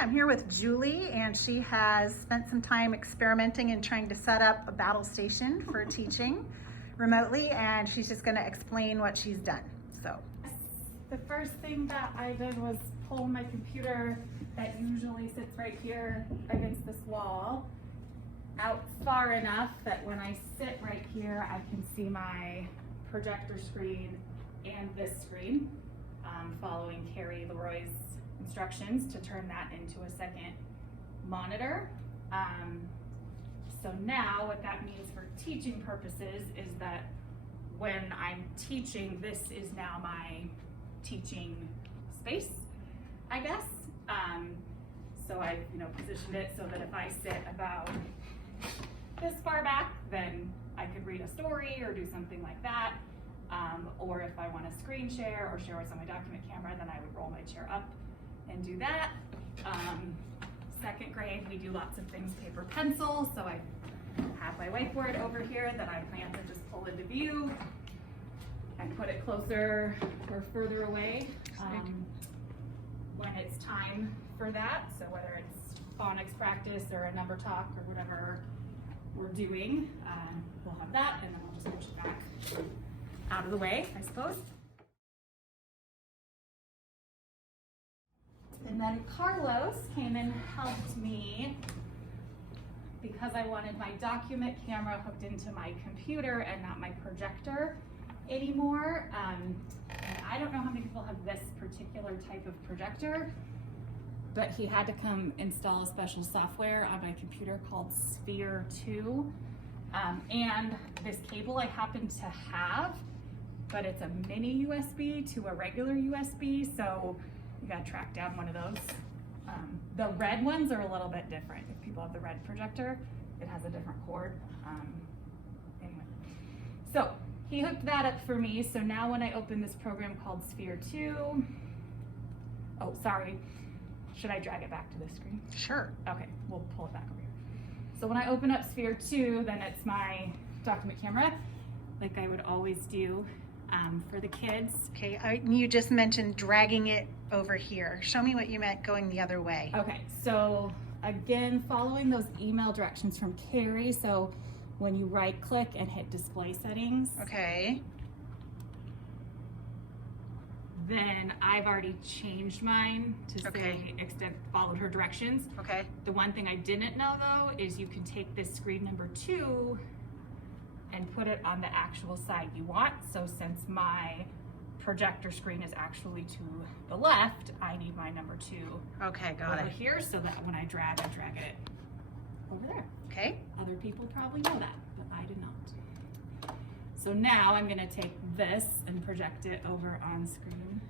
I'm here with Julie, and she has spent some time experimenting and trying to set up a battle station for teaching remotely, and she's just going to explain what she's done. So the first thing that I did was pull my computer that usually sits right here against this wall out far enough that when I sit right here I can see my projector screen and this screen, following Carrie Leroy's instructions to turn that into a second monitor. So now what that means for teaching purposes is that when I'm teaching, this is now my teaching space, I guess. So I've positioned it so that if I sit about this far back, then I could read a story or do something like that. Or if I want to screen share or share what's on my document camera, then I would roll my chair up and do that. Second grade, we do lots of things paper pencil, so I have my whiteboard over here that I plan to just pull into view and put it closer or further away when it's time for that. So whether it's phonics practice or a number talk or whatever we're doing, we'll have that, and then I'll just push it back out of the way, I suppose. And then Carlos came and helped me because I wanted my document camera hooked into my computer and not my projector anymore. And I don't know how many people have this particular type of projector, but he had to come install a special software on my computer called Sphere 2. And this cable I happen to have, but it's a mini USB to a regular USB, so you gotta track down one of those. The red ones are a little bit different. If people have the red projector, it has a different cord. Anyway, so he hooked that up for me. So now when I open this program called Sphere 2, oh, sorry, should I drag it back to the screen? sure. Okay, we'll pull it back over here. So when I open up Sphere 2, then it's my document camera, like I would always do for the kids. Okay, you just mentioned dragging it over here. Show me what you meant going the other way. Okay, so again, following those email directions from Carrie. So when you right click and hit display settings, Okay. then I've already changed mine to Okay. say followed her directions. Okay. The one thing I didn't know though is you can take this screen number 2 and put it on the actual side you want. So since my projector screen is actually to the left, I need my number 2 Okay, got over it. here so that when I drag it over there. Okay. Other people probably know that, but I did not. So now I'm gonna take this and project it over on screen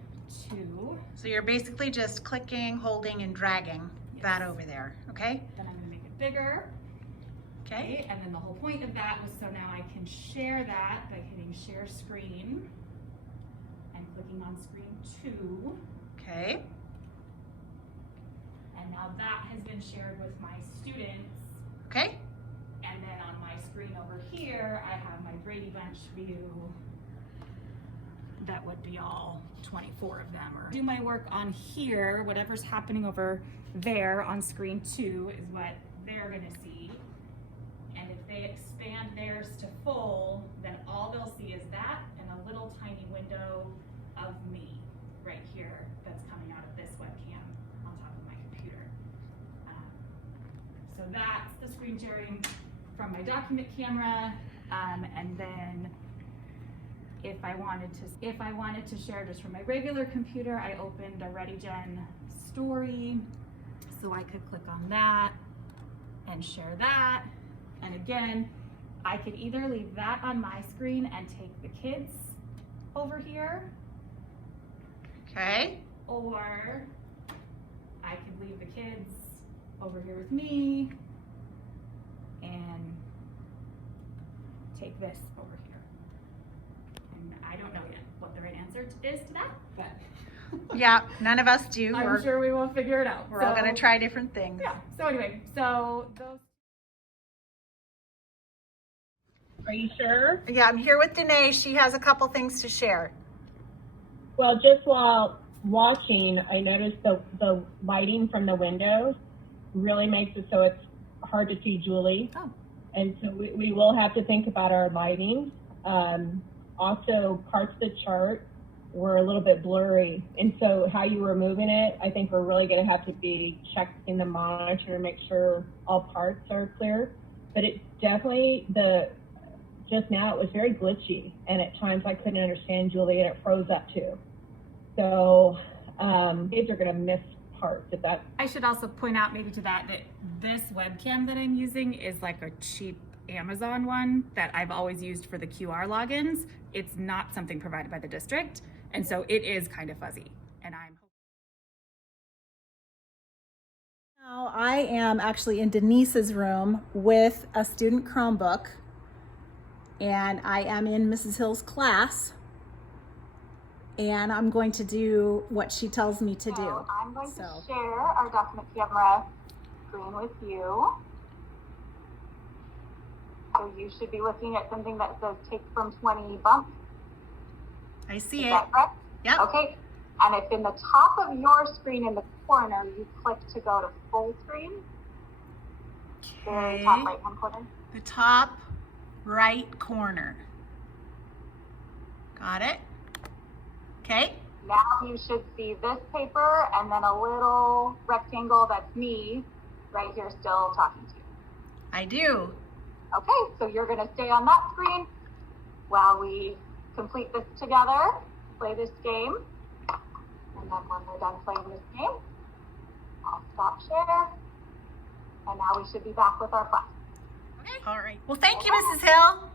2. So you're basically just clicking, holding, and dragging that over there. Okay. Then I'm gonna make it bigger. Okay. And then the whole point of that was so now I can share that by hitting share screen and clicking on screen 2. Okay. And now that has been shared with my students. Okay. And then on my screen over here, I have my Brady Bunch view. That would be all 24 of them. Or do my work on here, whatever's happening over there on screen 2 is what they're gonna see. And if they expand theirs to full, then all they'll see is that and a little tiny window of me right here that's coming out of this webcam on top of my computer. So that's the screen sharing from my document camera. And then if I wanted to share just from my regular computer, I opened a ReadyGen story. So I could click on that and share that. And again, I could either leave that on my screen and take the kids over here, Okay. or I could leave the kids over here with me and take this over here. And I don't know yet what the right answer is to that, but Yeah, none of us do. I'm sure we will figure it out. We're all going to try different things. Yeah, so anyway, so those. Are you sure? Yeah, I'm here with Danae. She has a couple things to share. Well, just while watching, I noticed the lighting from the windows really makes it so it's hard to see Julie. Oh. And so we will have to think about our lighting. Also, parts of the chart were a little bit blurry. And so how you were moving it, I think we're really going to have to be checking the monitor to make sure all parts are clear. But it definitely, just now it was very glitchy. And at times I couldn't understand Julie and it froze up too. So kids are going to miss parts if that. I should also point out maybe to that this webcam that I'm using is like a cheap Amazon one that I've always used for the QR logins. It's not something provided by the district. And so it is kind of fuzzy. And Now I am actually in Denise's room with a student Chromebook, and I am in Mrs. Hill's class, and I'm going to do what she tells me to do. So I'm going to share our document camera screen with you. So you should be looking at something that says take from 20 bump. I see Is it. that correct? Yep. Okay. And if in the top of your screen in the corner, you click to go to full screen, very top right hand corner. The top right corner. Got it? Okay. Now you should see this paper and then a little rectangle that's me right here still talking to you. I do. Okay, so you're going to stay on that screen while we complete this together, play this game. And then when we're done playing this game, I'll stop share. And now we should be back with our class. Okay. All right. Well, thank you, Mrs. Hill.